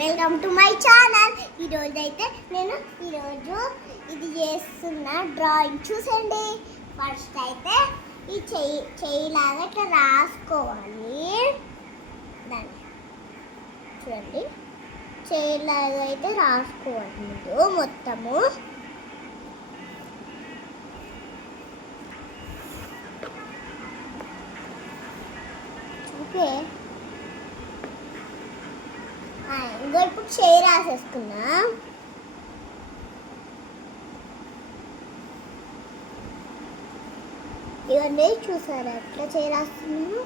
Welcome to my channel. ఈరోజు అయితే నేను ఇది చేస్తున్న డ్రాయింగ్ చూసండి. ఫస్ట్ అయితే ఈ చెయ్యిలాగా ఇట్లా రాసుకోవాలి. దాన్ని చూడండి, చెయ్యిలాగా అయితే రాసుకోవాలి ముందు మొత్తము. ఓకే, ఇప్పుడు చేయి రాసేసుకున్నా. ఇవన్నీ చూసారా ఎట్లా చేయి రాస్తున్నాము.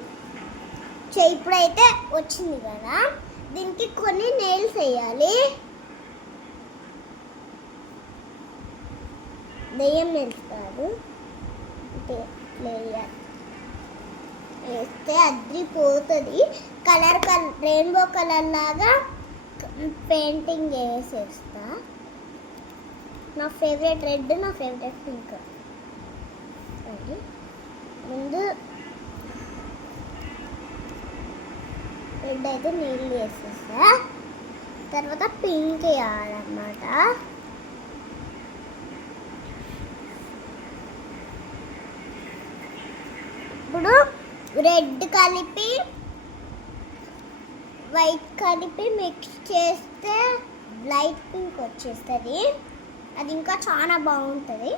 చేయి ఇప్పుడైతే వచ్చింది కదా, దీనికి కొన్ని నెయిల్స్ వేయాలి. దెయ్యం నెయిల్స్ కాదు, వేస్తే అద్రిపోతుంది. రెయిన్బో కలర్ లాగా పెయింటింగ్ వేసేస్తా. నా ఫేవరెట్ రెడ్, నా ఫేవరెట్ పింక్. ముందు రెడ్ అయితే నీళ్ళు వేసేస్తా, తర్వాత పింక్ వేయాలన్నమాట. ఇప్పుడు రెడ్ కలిపి వైట్ కలిపి మిక్స్ చేస్తే లైట్ పింక్ వచ్చేస్తుంది. అది ఇంకా చాలా బాగుంటుంది.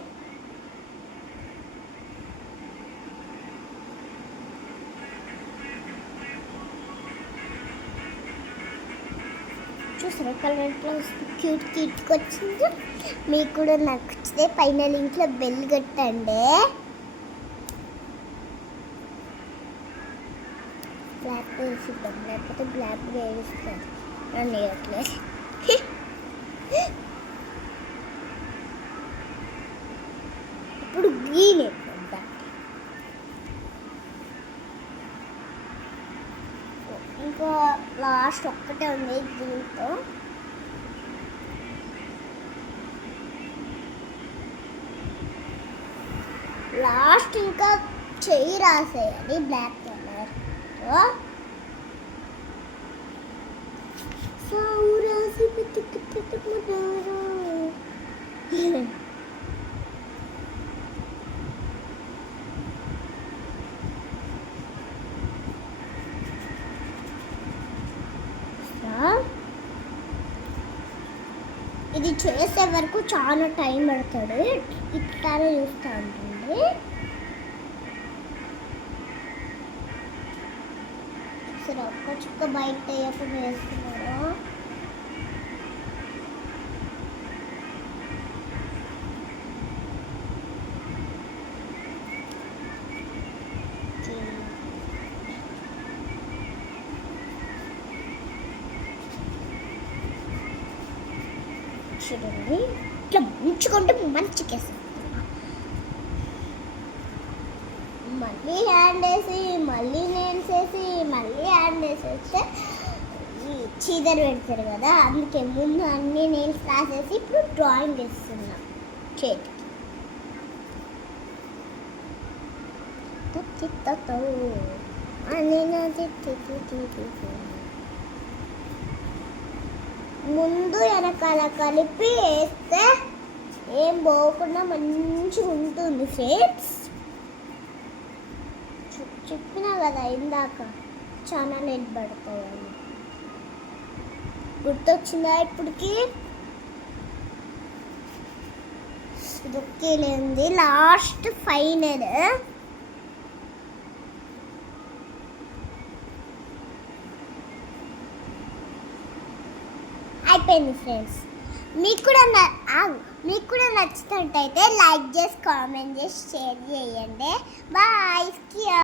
చూసారా కలర్ ఎట్లా క్యూట్ క్యూట్కి వచ్చింది. మీకు కూడా నచ్చితే పైన లింక్లో బెల్ కొట్టండి. బ్లాక్ వేసిద్దాం, లేకపోతే బ్లాక్ వేయిస్తాను నన్ను అట్లే. ఇప్పుడు గ్రీన్ వేద్దాం. ఇంకా లాస్ట్ ఒక్కటే ఉంది గ్రీన్తో. లాస్ట్ ఇంకా చెయ్యి రాసేయాలి బ్లాక్ కలర్. ఇది చేసే వరకు చాలా టైం పడుతుంది. ఇట్లానే చూస్తూ ఉంటుంది. సరే, ఒక్క చుక్క బయట వేయకుండా వేస్తున్నారు. చూడండి, ఇట్లా ముంచుకుంటే మంచికేసి మళ్ళీ హ్యాండ్ వేసి మళ్ళీ నేమ్స్ వేసి మళ్ళీ హ్యాండ్ వేసేస్తే చీదరు పెడతారు కదా. అందుకే ముందు అన్ని నేమ్స్ రాసేసి ఇప్పుడు డ్రాయింగ్ వేస్తున్నాం చేతికి. ముందు వెనకాల కలిపి వేస్తే ఏం పోకుండా మంచిగా ఉంటుంది ఫ్రెండ్స్. చెప్పినా కదా ఇందాక చాలా నెట్ పడతాయని. గుర్తొచ్చిందా ఇప్పటికి? దొక్కేలేంది లాస్ట్ ఫైనల్. అయిపోయింది ఫ్రెండ్స్. మీకు కూడా నచ్చుతుంటైతే లైక్ చేసి కామెంట్ చేసి షేర్ చేయండి. బాయ్.